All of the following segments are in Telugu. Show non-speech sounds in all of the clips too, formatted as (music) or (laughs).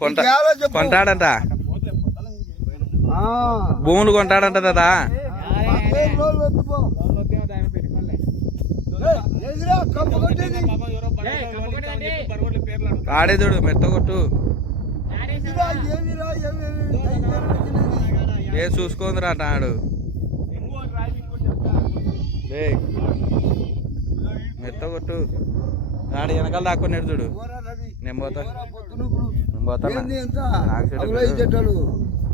కొంట. కొంటాడంట. భూములు కొంటాడంట కొట్టేది? ఆడేదుడు మెత్త కొట్టు. ఏ చూసుకోందిరా అంటాడు ఏయ్, మెత్త కొట్టు. ఆడు వెనకాల పోరా రవి. నేను పోతా.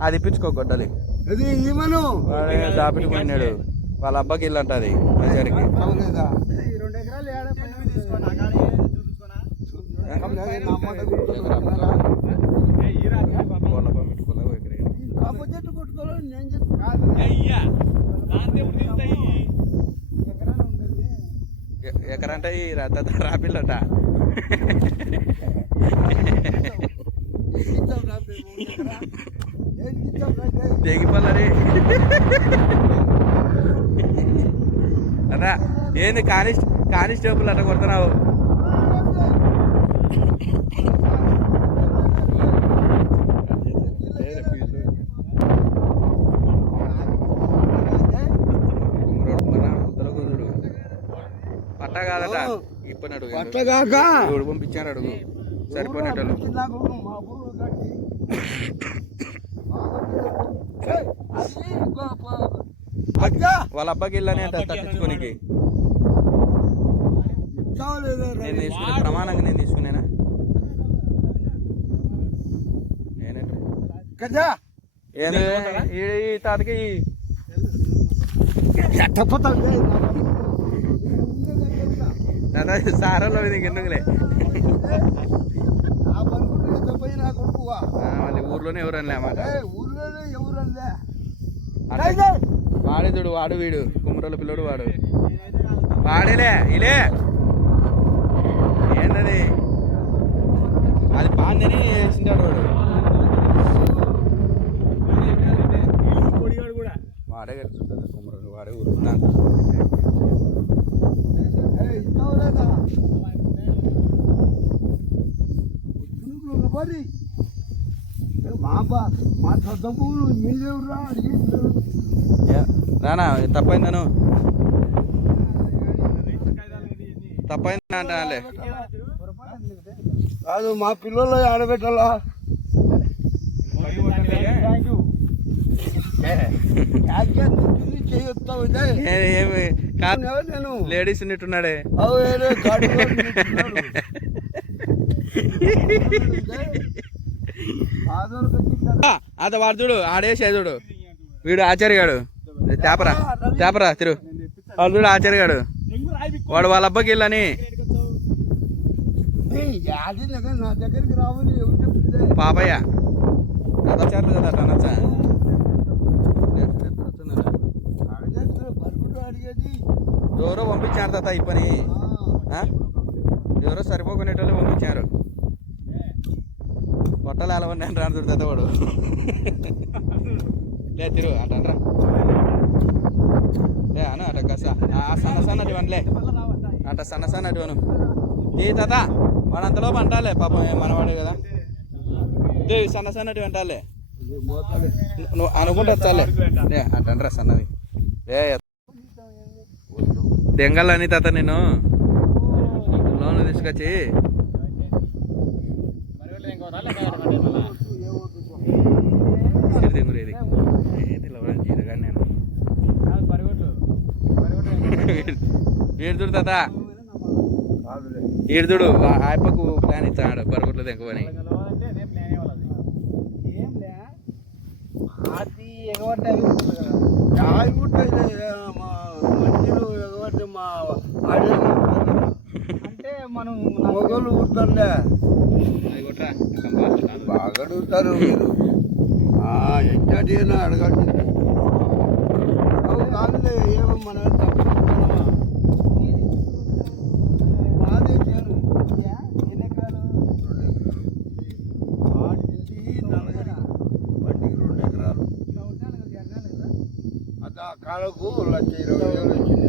అది ఇప్పించుకో గొడ్డలి. దాపెట్టుకున్నాడు వాళ్ళ అబ్బాకి ఇల్లు అంటది మంచిగారికి. ఎ- ఎకరంటే ఈ రద్ద రాపిల్లట (laughs) (laughs) అదా ఏంది కానిస్ కానిస్టేబుల్ అట్ట కొడుతున్నావు? పట్ట కాదట పట్టగాక. ఎవడు పంపించారు అడుగు. సరిపోయినట్టు నాకు మా ఊరు కట్టి. ఏయ్, అది ఇంకో ప- పట్టా. వాళ్ళ అబ్బాకి అంట తప్పించుకోనికి? నేను తీసుకునే ప్రమాణంగా నేను తీసుకునేనా? ఈ తాతకి సారంలో నీకు ఎందుకులే? మళ్ళీ ఊర్లోనే ఎవరని అన్నమాట ఏయ్, ఊర్లోనే ఎవరల్లే అట్లా వాడేదుడు వాడు వీడు. కుమ్మరోళ్ళ పిల్లడు వాడు. వాడేలే ఇలే. ఏంటది అది బాగుందని వేసింటాడు వాడు. వాడే కడుతుంటాడు కుమ్మరోడు వాడే ఊరుకున్నాను Buddy! ఏ, మా బా మా సొంత పువ్వులు మీరెవరా రానా తప్పైందను. తప్పైందా అంటానులే కాదు మా పిల్లలు ఆడబెట్టాలా? లేడీస్ ఉన్నట్టున్నాడే. (laughs) అది వాడు చూడు ఆడేసే చూడు. వీడు ఆచార్యగాడు తేపరా తేపరా తిరు. వాడు చూడు ఆచార్యగాడు వాడు వాళ్ళ అబ్బాకి వెళ్ళని. పాపయ్య అదచారు కదా అట్లా ఎవరో పంపించారు తాత ఈ పని. ఆ, ఎవరో సరిపోకునేటోళ్ళు పంపించారు. పొట్టలు ఎలా ఉన్నాయని రాను చూడు తాత వాడు. లే తిరుగు అట అనరా లే అను అట కస ఆ సన్న సన్నటి వనలే అట సన్న సన్నటి వను ఏ తాత వాడంతలో అంటాలే పాపం మనవాడు మనవాడే కదా. దేవి సన్న సన్నటి అంటాలే నువ్వు అనుకుంటా చాలే లే అట సన్నది సన్నవి. ఏ దెంగలని తాత నేను. లోన్ తీసుకొచ్చి సిరి దెంగురేది ఏంది జీరగా నేను ఏడుతుడు తాత కాదులే. ఆయప్పకు ప్లాన్ ఇచ్చాడు బరుగుట్లో దెంగవని యాయ్ ముట్టయితే, మా మంచిలు ఎగబట్టి మా అది కొట్రా బాగా అడుగుతారు మీరు ఎక్కడి అడగండి. కాదులే ఏమో మనం కాలకు లక్ష ఇరవై వేలు వచ్చింది.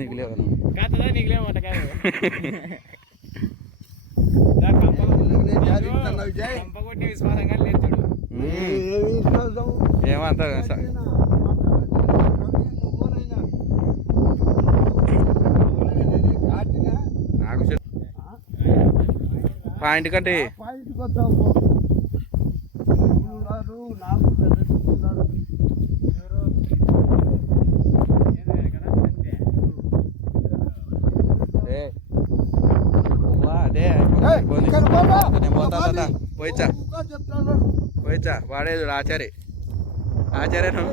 నీకు లేవు కాదా. నీకు లేవట? ఏమంత పాయింట్ కంటే పాయింట్కి పో. ఎవరు ఉన్నారు? నాకు పెద్ద దిక్కు ఉన్నారు. ఏ. ఉవ్వా, అదే ఏయ్, పోనీ. ఇక్కడ పోరా. నేను పోతా తాత. పోయిచ్చా. పోయిచ్చా వాడేది ఆచారి ఆచార్యను.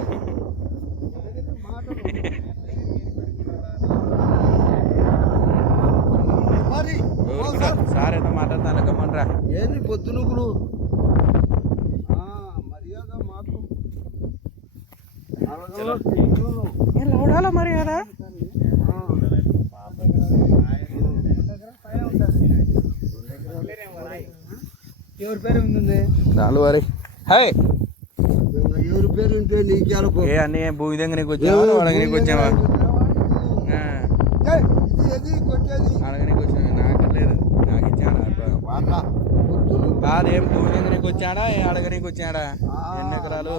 సార్ ఏదో మాట్లాడతాను గమ్మండ్రా ఏంది పొద్దునుగులు మర్యాద మాకు. నలగలో తిరుగులు. లౌడాల మరి కదా ఆ. ఎవరి పేరు ఉంది చాలు మరి హే ఎవరి పేరు ఉంటే నీకు. ఏ అన్నీ భూమి దగ్గర నీకు వచ్చావా? వాడగ నీకు వచ్చావా? కాదేం భూమి దగ్గర నీకు వచ్చాడా? ఏ అడగ నీకు వచ్చాడా? ఎన్ని ఎకరాలు?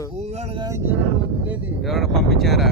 ఎవరైనా పంపించారా?